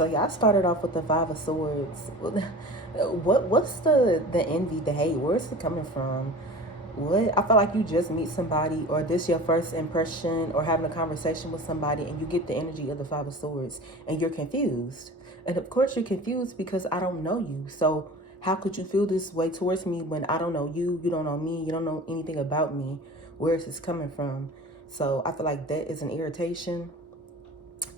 So yeah, I started off with the Five of Swords. What's the envy, the hate? Where's it coming from? What I feel like you just meet somebody, or this your first impression, or having a conversation with somebody, and you get the energy of the Five of Swords, and you're confused. And of course, you're confused because I don't know you. So how could you feel this way towards me when I don't know you? You don't know me. You don't know anything about me. Where is this coming from? So I feel like that is an irritation,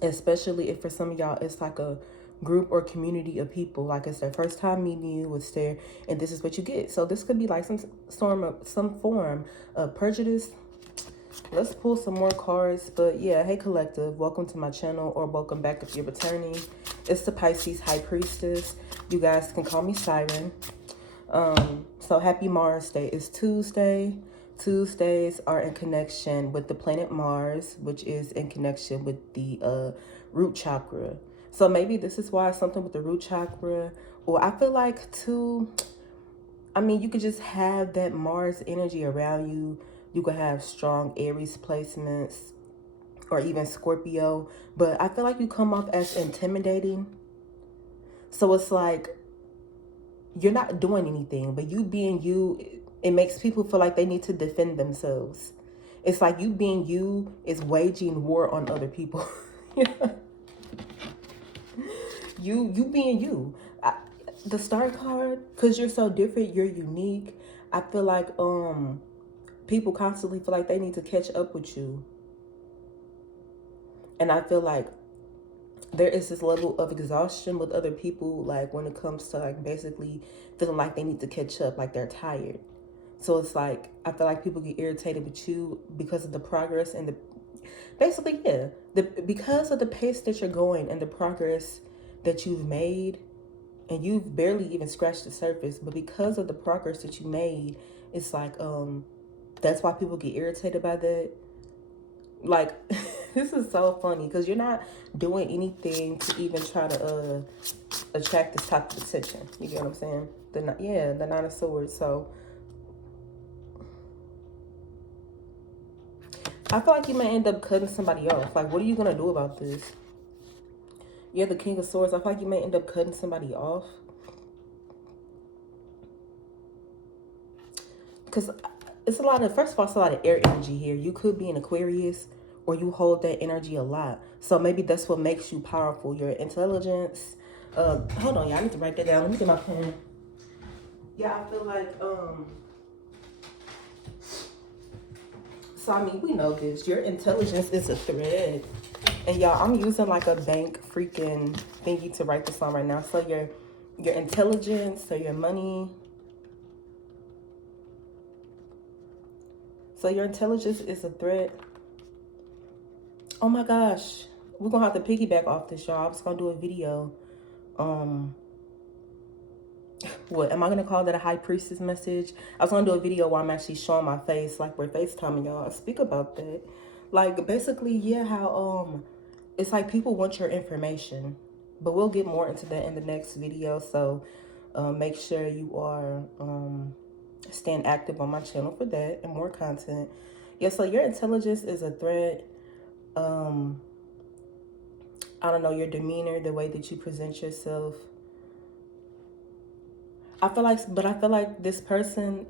especially if for some of y'all it's like a group or community of people, like it's their first time meeting you, it's there, and this is what you get. So this could be like some form of prejudice. Let's pull some more cards. But yeah, hey collective, welcome to my channel, or welcome back if you're returning. It's the Pisces High Priestess. You guys can call me Siren. So happy Mars Day. It's Tuesday. Tuesdays are in connection with the planet Mars, which is in connection with the root chakra. So maybe this is why something with the root chakra, or I feel like too, I mean, you could just have that Mars energy around you. You could have strong Aries placements or even Scorpio, but I feel like you come off as intimidating. So it's like you're not doing anything, but you being you, it makes people feel like they need to defend themselves. It's like you being you is waging war on other people. You being you. The star card, because you're so different, you're unique. I feel like people constantly feel like they need to catch up with you. And I feel like there is this level of exhaustion with other people, like when it comes to like basically feeling like they need to catch up, like they're tired. So it's like I feel like people get irritated with you because of the progress and the basically, yeah, because of the pace that you're going and the progress that you've made, and you've barely even scratched the surface, but because of the progress that you made, it's like that's why people get irritated by that. Like this is so funny because you're not doing anything to even try to attract this type of attention. You get what I'm saying? The Nine of Swords. So I feel like you may end up cutting somebody off. Like, what are you gonna do about this? You're the King of Swords. I feel like you may end up cutting somebody off because it's a lot of, first of all, it's a lot of air energy here. You could be an Aquarius, or you hold that energy a lot. So maybe that's what makes you powerful. Your intelligence. Hold on, y'all. I need to write that down. Let me get my pen. Yeah, I feel like so I mean, we know this. Your intelligence is a thread. And y'all, I'm using like a bank freaking thingy to write this on right now. So your intelligence, so your money. So your intelligence is a thread. Oh my gosh. We're gonna have to piggyback off this, y'all. I was gonna do a video. What am I gonna call that, a high priestess message? I was gonna do a video where I'm actually showing my face, like we're FaceTiming, y'all. Speak about that. Like basically, yeah, how it's like people want your information, but we'll get more into that in the next video. So make sure you are staying active on my channel for that and more content. Yeah, so your intelligence is a threat. I don't know, your demeanor, the way that you present yourself. I feel like this person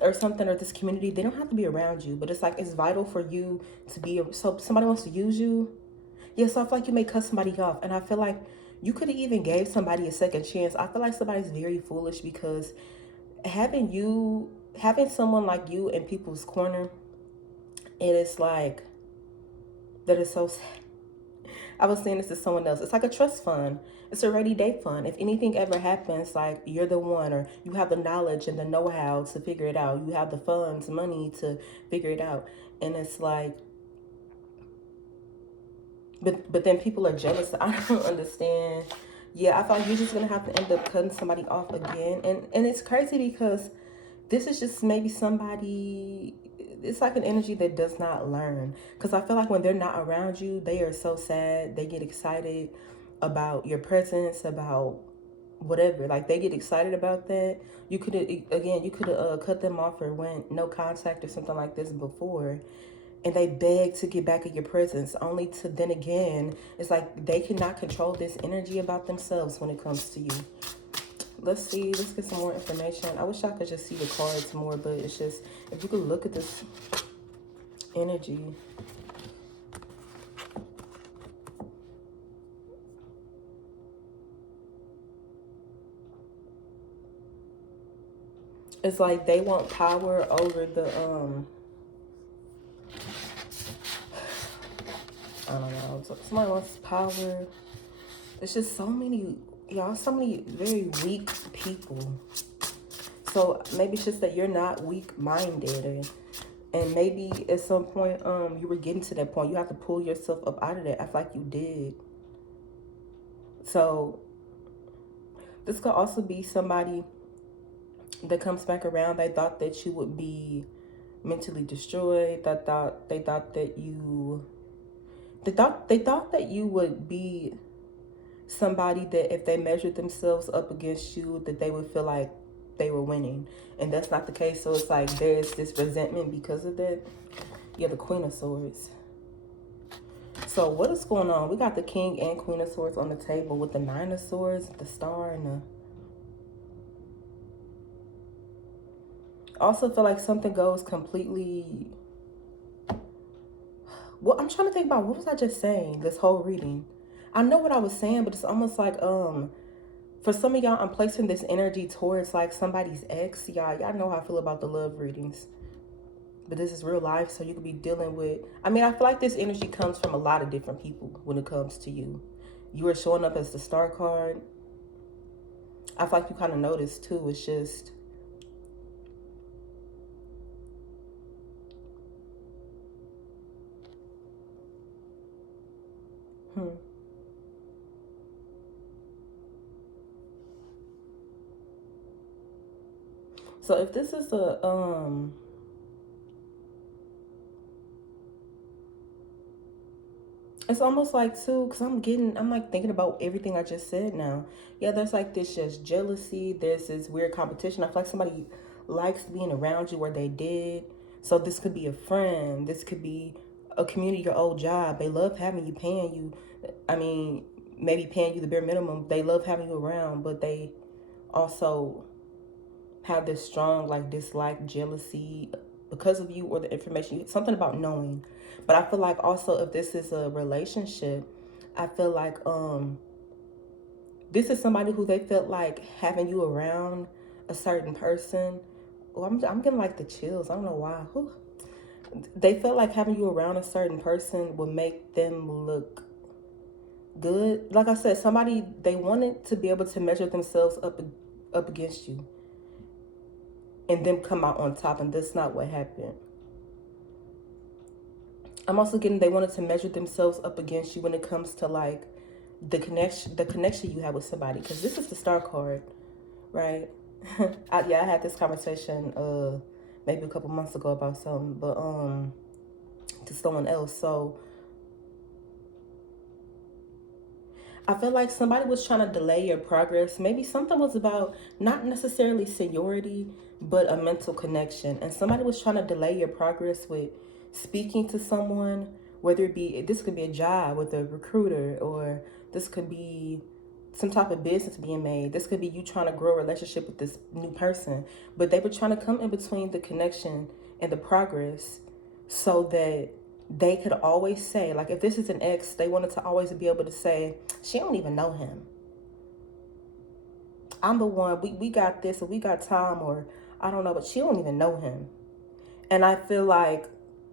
or something, or this community, they don't have to be around you, but it's like it's vital for you to be. So somebody wants to use you. Yeah, so I feel like you may cut somebody off, and I feel like you could have even gave somebody a second chance. I feel like somebody's very foolish because having someone like you in people's corner, and it's like that is so sad. I was saying this to someone else. It's like a trust fund. It's a rainy day fund. If anything ever happens, like you're the one, or you have the knowledge and the know-how to figure it out. You have the funds, money to figure it out. And it's like, but then people are jealous. I don't understand. Yeah, I thought you're just gonna have to end up cutting somebody off again. And it's crazy because this is just maybe somebody, it's like an energy that does not learn, because I feel like when they're not around you, they are so sad. They get excited about your presence, about whatever, like they get excited about that. You could have, again, you could have cut them off or went no contact or something like this before, and they beg to get back in your presence, only to then again, it's like they cannot control this energy about themselves when it comes to you. Let's see, let's get some more information. I wish I could just see the cards more, but it's just, if you could look at this energy. It's like they want power over the, I don't know, somebody wants power. It's just so many, y'all, so many very weak people. So maybe it's just that you're not weak-minded, and maybe at some point, you were getting to that point. You have to pull yourself up out of that. I feel like you did. So this could also be somebody that comes back around. They thought that you would be mentally destroyed. They thought that you would be somebody that if they measured themselves up against you, that they would feel like they were winning, and that's not the case. So it's like there's this resentment because of that. You have the Queen of Swords. So what is going on? We got the King and Queen of Swords on the table with the Nine of Swords, the Star, and the... Also feel like something goes completely... Well, I'm trying to think about, what was I just saying this whole reading? I know what I was saying, but it's almost like, for some of y'all, I'm placing this energy towards like somebody's ex. Y'all know how I feel about the love readings. But this is real life, so you could be dealing with... I mean, I feel like this energy comes from a lot of different people when it comes to you. You are showing up as the Star card. I feel like you kind of noticed too. It's just... So if this is a... It's almost like too, because I'm like thinking about everything I just said now. Yeah, there's like this just jealousy. There's this weird competition. I feel like somebody likes being around you, or they did. So this could be a friend. This could be a community, your old job. They love having you, paying you. I mean, maybe paying you the bare minimum. They love having you around, but they also have this strong like dislike, jealousy because of you or the information. Something about knowing. But I feel like also if this is a relationship, I feel like this is somebody who they felt like having you around a certain person. Oh, I'm getting like the chills. I don't know why. Whew. They felt like having you around a certain person would make them look good. Like I said, somebody, they wanted to be able to measure themselves up against you and them come out on top, and that's not what happened. I'm also getting they wanted to measure themselves up against you when it comes to like the connection you have with somebody, because this is the Star card, right? I had this conversation maybe a couple months ago about something, but to someone else. So I feel like somebody was trying to delay your progress. Maybe something was about not necessarily seniority, but a mental connection. And somebody was trying to delay your progress with speaking to someone, whether it be, this could be a job with a recruiter, or this could be some type of business being made. This could be you trying to grow a relationship with this new person. But they were trying to come in between the connection and the progress so that they could always say, like if this is an ex, they wanted to always be able to say, she don't even know him. I'm the one, we got this, or we got time, or I don't know, but she don't even know him. And I feel like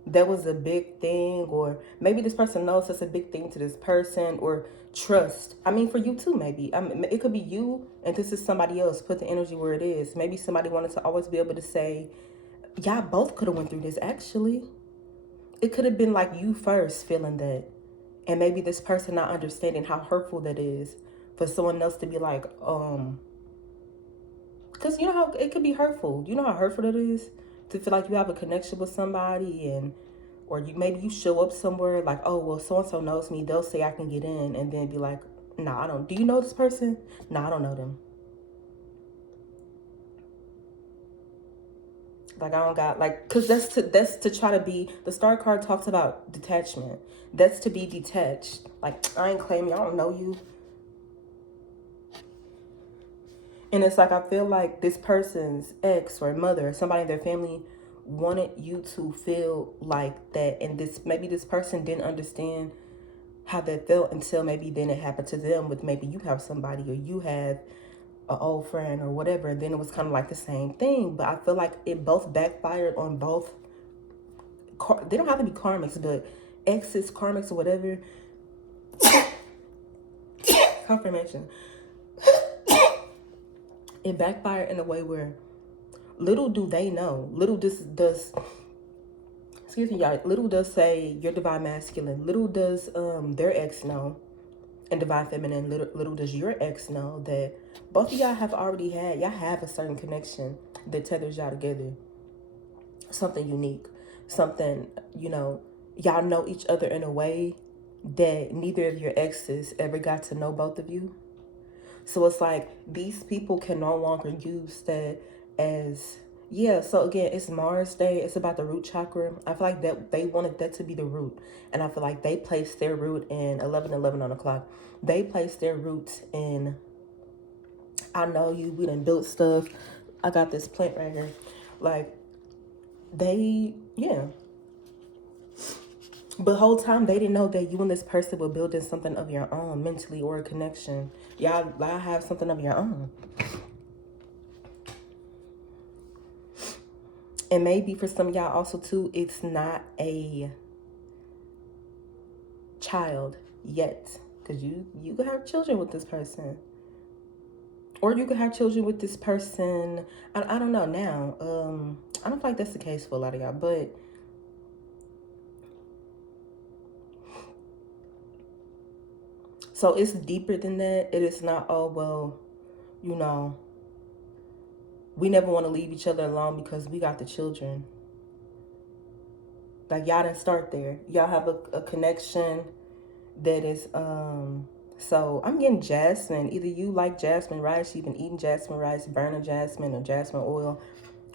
that was a big thing, or maybe this person knows that's a big thing to this person, or trust. I mean, for you too, maybe. I mean, it could be you and this is somebody else. Put the energy where it is. Maybe somebody wanted to always be able to say, y'all both could have went through this, actually. It could have been like you first feeling that, and maybe this person not understanding how hurtful that is for someone else to be like, because you know how it could be hurtful. You know how hurtful it is to feel like you have a connection with somebody, and or maybe you show up somewhere like, oh well, so and so knows me. They'll say I can get in, and then be like, nah, I don't. Do you know this person? Nah, I don't know them. Like, I don't got, like, because that's to try to be, the star card talks about detachment. That's to be detached. Like, I ain't claiming, I don't know you. And it's like, I feel like this person's ex or mother or somebody in their family wanted you to feel like that. And maybe this person didn't understand how that felt until maybe then it happened to them with maybe you have somebody or you have an old friend or whatever. And then it was kind of like the same thing. But I feel like it both backfired on both. They don't have to be karmics, but exes, karmics, or whatever. Confirmation. It backfired in a way where little do they know. Little does excuse me, y'all. Little does say your divine masculine. Little does their ex know, and divine feminine. Little does your ex know that both of y'all have already had. Y'all have a certain connection that tethers y'all together. Something unique, something, y'all know each other in a way that neither of your exes ever got to know both of you. So it's like these people can no longer use that as, yeah. So again, it's Mars Day. It's about the root chakra. I feel like that they wanted that to be the root. And I feel like they placed their root in 11:11 on the clock. They placed their roots in, I know you, we done built stuff. I got this plant right here. Like, yeah. But the whole time they didn't know that you and this person were building something of your own mentally, or a connection. Y'all have something of your own. And maybe for some of y'all also too, it's not a child yet. Because you could have children with this person. Or you could have children with this person. I don't know now. I don't feel like that's the case for a lot of y'all. But so it's deeper than that. It is not, oh, well, we never want to leave each other alone because we got the children. Like, y'all didn't start there. Y'all have a connection that is, so I'm getting jasmine. Either you like jasmine rice, you've been eating jasmine rice, burning jasmine, or jasmine oil.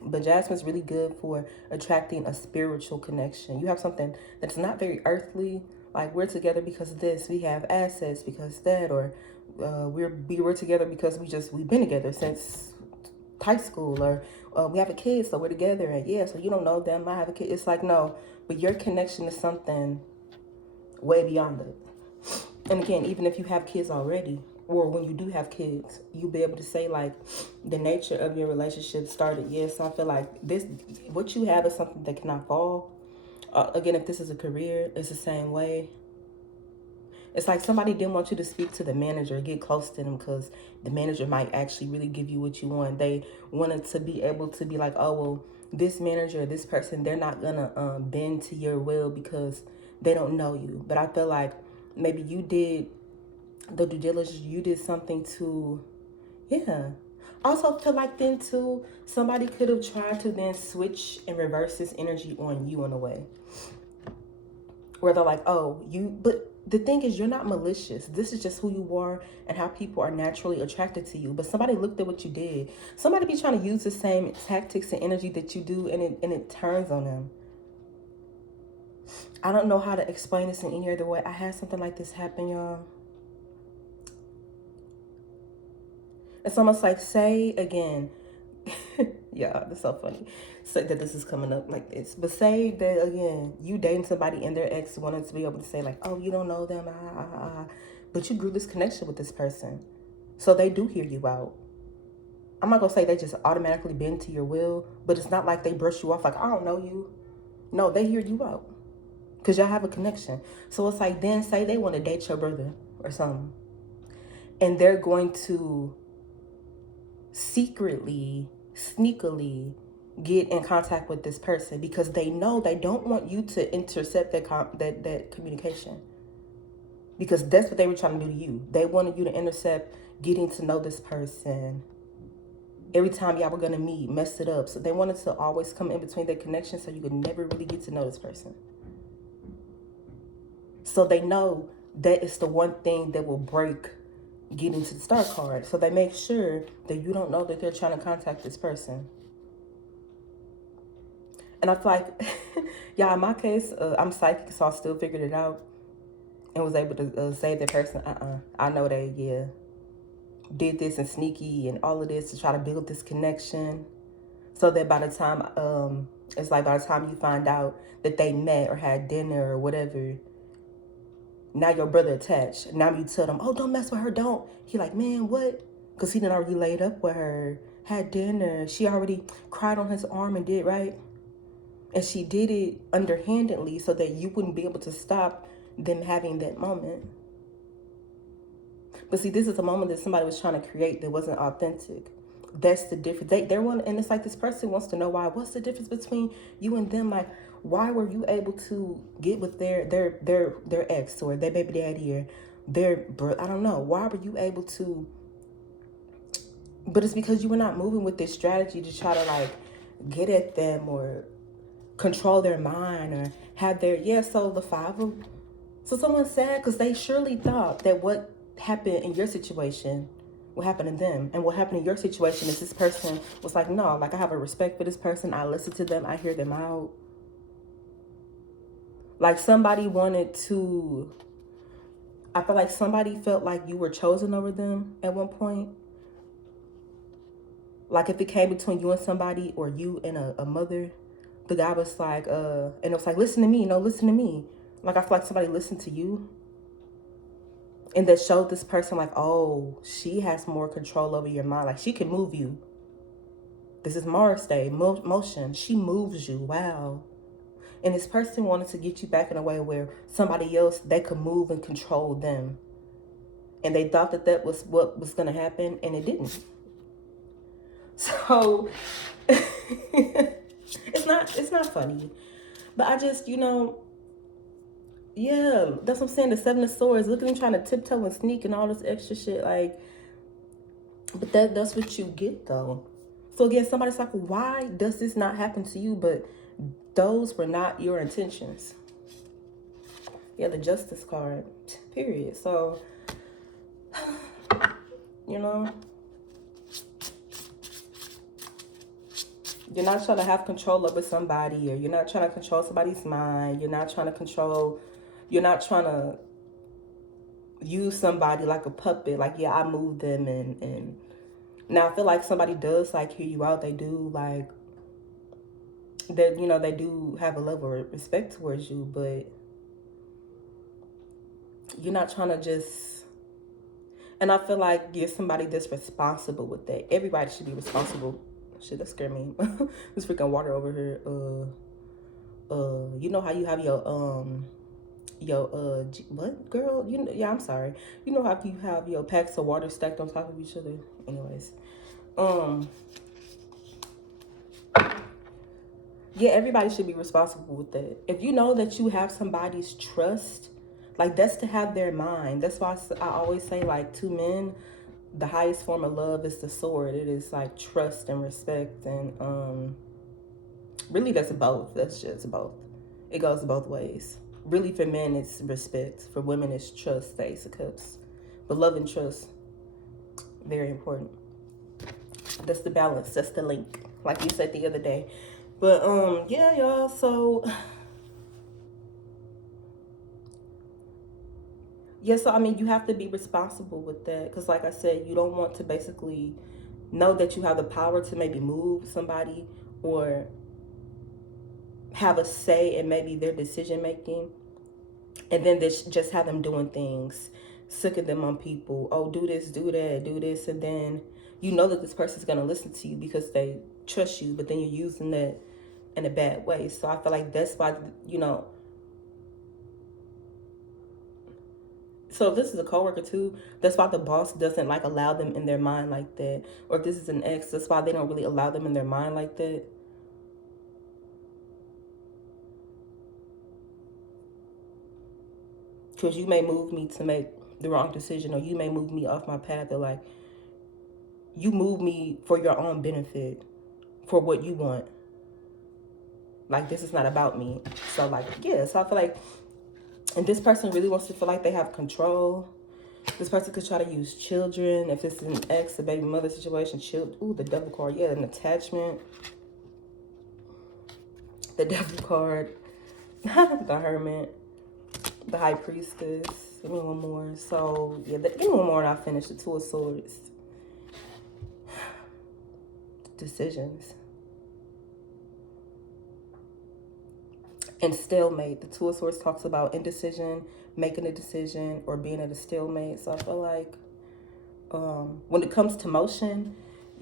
But jasmine's really good for attracting a spiritual connection. You have something that's not very earthly, like we're together because of this, we have assets because that, or we're together because we've been together since high school, or we have a kid, so we're together. And yeah, so you don't know them, I have a kid. It's like, no, but your connection is something way beyond it. And again, even if you have kids already, or when you do have kids, you'll be able to say, like, the nature of your relationship started. Yes, I feel like this, what you have is something that cannot fall. Again, if this is a career, it's the same way. It's like somebody didn't want you to speak to the manager, get close to them, because the manager might actually really give you what you want. They wanted to be able to be like, oh, well, this manager, this person, they're not going to bend to your will because they don't know you. But I feel like maybe you did the due diligence, you did something to, yeah. Also feel like then too, somebody could have tried to then switch and reverse this energy on you in a way. Where they're like, oh, but the thing is, you're not malicious. This is just who you are and how people are naturally attracted to you. But somebody looked at what you did. Somebody be trying to use the same tactics and energy that you do, and it turns on them. I don't know how to explain this in any other way. I had something like this happen, y'all. It's almost like, say again, yeah, that's so funny. Say that this is coming up like this, but say that again, you dating somebody and their ex wanted to be able to say like, oh, you don't know them, but you grew this connection with this person, so they do hear you out. I'm not gonna say they just automatically bend to your will, but it's not like they brush you off like, I don't know you. No, they hear you out because y'all have a connection. So it's like, then say they want to date your brother or something, and they're going to secretly, sneakily get in contact with this person because they know they don't want you to intercept that communication, because that's what they were trying to do to you. They wanted you to intercept getting to know this person. Every time y'all were gonna meet, mess it up. So they wanted to always come in between their connection so you could never really get to know this person. So they know that it's the one thing that will break getting to the star card. So they make sure that you don't know that they're trying to contact this person. And I feel like, yeah, in my case, I'm psychic, so I still figured it out and was able to save that person. I know they, yeah, did this and sneaky and all of this to try to build this connection, so that by the time, it's like by the time you find out that they met or had dinner or whatever, now your brother attached. Now you tell them, oh, don't mess with her, don't. He like, man, what? Because he done already laid up with her, had dinner. She already cried on his arm and did right. And she did it underhandedly so that you wouldn't be able to stop them having that moment. But see, this is a moment that somebody was trying to create that wasn't authentic. That's the difference. They're one, and it's like this person wants to know why. What's the difference between you and them? Like, why were you able to get with their ex or their baby daddy or their bro? I don't know. Why were you able to? But it's because you were not moving with this strategy to try to like get at them or control their mind or have their, yeah. So the five of, so someone's sad because they surely thought that what happened in your situation what happened to them, and what happened in your situation is this person was like, no, like I have a respect for this person, I listen to them, I hear them out. Like somebody wanted to, I feel like somebody felt like you were chosen over them at one point. Like if it came between you and somebody or you and a mother, the guy was like, and it was like, listen to me, no, listen to me. Like I feel like somebody listened to you and that showed this person like, oh, she has more control over your mind. Like she can move you. This is Mars Day, motion. She moves you, wow. And this person wanted to get you back in a way where somebody else, they could move and control them. And they thought that that was what was going to happen, and it didn't. So it's not funny. But I just, yeah, that's what I'm saying. The Seven of Swords, look at them trying to tiptoe and sneak and all this extra shit. Like, but that's what you get though. So again, somebody's like, why does this not happen to you? But those were not your intentions. Yeah, the Justice card, period. So, you're not trying to have control over somebody, or you're not trying to control somebody's mind. You're not trying to use somebody like a puppet. Like, yeah, I move them and now I feel like somebody does like hear you out. They do like that, they do have a level of respect towards you, but you're not trying to just, and I feel like you're somebody that's responsible with that. Everybody should be responsible. Shit, that scared me. There's freaking water over here. You know how you have your what, girl? Yeah, I'm sorry. You know how you have your packs of water stacked on top of each other? Anyways. Yeah, everybody should be responsible with that. If you know that you have somebody's trust, like that's to have their mind. That's why I always say, like, to men, the highest form of love is the sword. It is like trust and respect, and really that's both. That's just both. It goes both ways. Really, for men it's respect. For women it's trust, the Ace of Cups. But love and trust, very important. That's the balance. That's the link, like you said the other day. But yeah, y'all. So yeah, so I mean, you have to be responsible with that, because like I said, you don't want to basically know that you have the power to maybe move somebody or have a say in maybe their decision making, and then just have them doing things, sicking them on people. Oh, do this, do that, do this, and then you know that this person's gonna listen to you because they trust you, but then you're using that in a bad way. So I feel like that's why, so if this is a coworker too, that's why the boss doesn't like allow them in their mind like that. Or if this is an ex, that's why they don't really allow them in their mind like that. Because you may move me to make the wrong decision, or you may move me off my path, or like you move me for your own benefit, for what you want. Like, this is not about me. So like, yeah, so I feel like, and this person really wants to feel like they have control. This person could try to use children. If it's an ex, a baby mother situation, ooh, the Devil card, yeah, an attachment. the Devil card, the Hermit, the High Priestess. Give me one more. So, yeah, give me one more and I'll finish. The Two of Swords. Decisions. And stalemate. The Two of Swords talks about indecision, making a decision, or being at a stalemate. So I feel like when it comes to motion,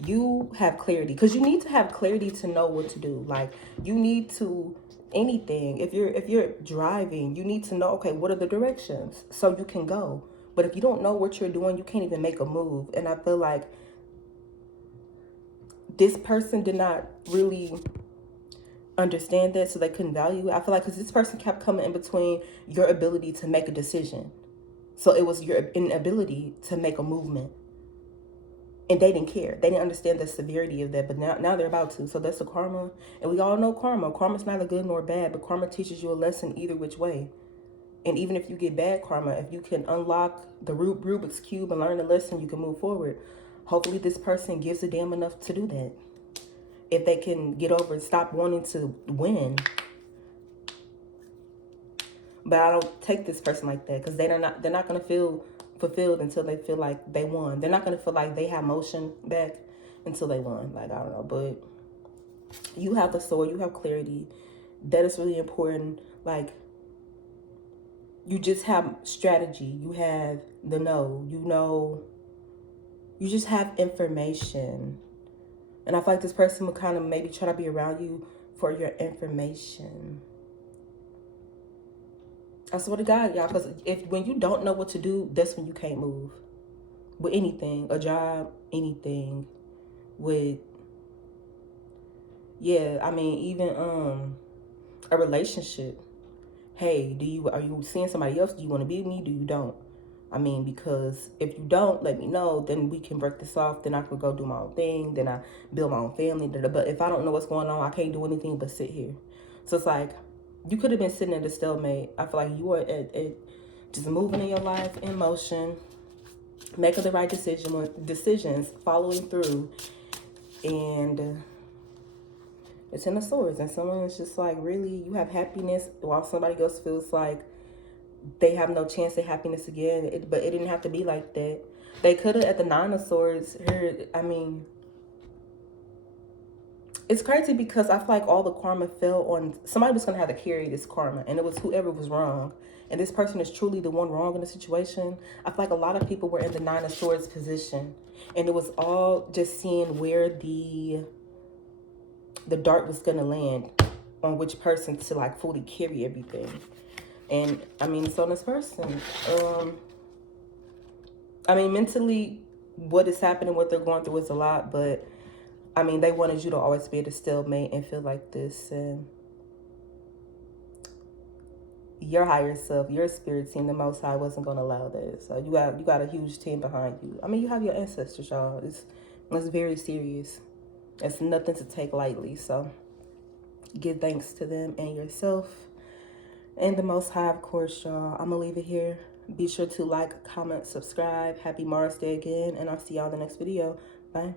you have clarity, because you need to have clarity to know what to do. Like, you need to, anything, if you're driving, you need to know, okay, what are the directions so you can go. But if you don't know what you're doing, you can't even make a move. And I feel like this person did not really understand that, so they couldn't value it. I feel like because this person kept coming in between your ability to make a decision. So it was your inability to make a movement. And they didn't care. They didn't understand the severity of that. But now they're about to. So that's the karma. And we all know karma. Karma's neither good nor bad. But karma teaches you a lesson either which way. And even if you get bad karma, if you can unlock the Rubik's Cube and learn a lesson, you can move forward. Hopefully this person gives a damn enough to do that. If they can get over and stop wanting to win. But I don't take this person like that, because they're not going to feel fulfilled until they feel like they won. They're not going to feel like they have motion back until they won. Like, I don't know. But you have the sword. You have clarity. That is really important. Like, you just have strategy. You have the know. You know. You just have information. And I feel like this person will kind of maybe try to be around you for your information. I swear to God, y'all, because when you don't know what to do, that's when you can't move. With anything, a job, anything. With, yeah, I mean, even a relationship. Hey, are you seeing somebody else? Do you want to be with me? Do you don't? I mean, because if you don't, let me know. Then we can break this off. Then I can go do my own thing. Then I build my own family. But if I don't know what's going on, I can't do anything but sit here. So it's like, you could have been sitting at a stalemate. I feel like you are at just moving in your life in motion, making the right decisions, following through, and it's in the Swords. And someone is just like, really, you have happiness while somebody else feels like they have no chance at happiness again. But it didn't have to be like that. They could have, at the Nine of Swords, here, I mean, it's crazy because I feel like all the karma fell on somebody was going to have to carry this karma, and it was whoever was wrong. And this person is truly the one wrong in the situation. I feel like a lot of people were in the Nine of Swords position, and it was all just seeing where the dart was going to land on which person to like fully carry everything. And I mean, it's on this person. I mean, mentally, what is happening, what they're going through is a lot, but I mean, they wanted you to always be at a stalemate and feel like this. And your higher self, your spirit team, the Most High, wasn't going to allow that. So you got a huge team behind you. I mean, you have your ancestors, y'all. It's very serious. It's nothing to take lightly. So give thanks to them and yourself and the Most High, of course, y'all. I'm going to leave it here. Be sure to like, comment, subscribe. Happy Mars Day again. And I'll see y'all in the next video. Bye.